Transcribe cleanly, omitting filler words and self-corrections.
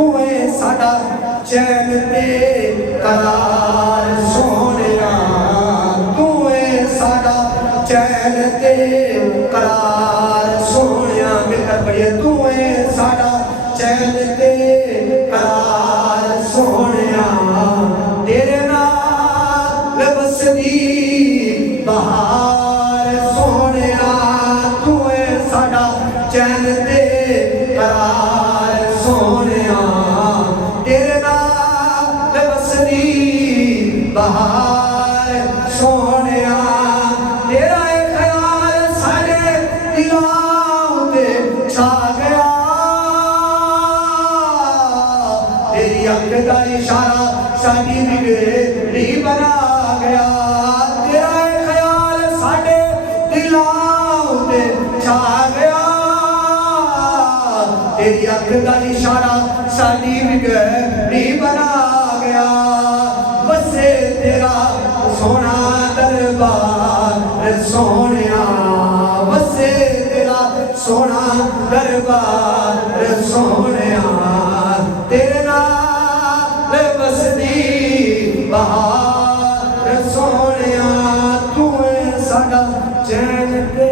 तू है साडा चैन ते करार सोनिया तू है साडा चैन ते करार सोनिया मिलकर पढ़िए तू है साडा चैन ते करार सोनिया तेरे नाल बसदी बहार सोनिया तू है साडा चैन ते करार सोनिया तेरे नाल बसदी बहार सोनिया तेरा ख्याल सारे दिलों ते छा गया तेरी अख दा इशारा साडी बिगड़ी बना गया तेरा ख्याल साडे दिलों ते छा गया तेरी अख दा इशारा साडी बिगड़ी बना गया बसे तेरा सोना दरबार सोनिया बसे तेरा सोना दरबार सोनिया तेरे नाल बसदी बहार सोनिया तू है साडा चैन ते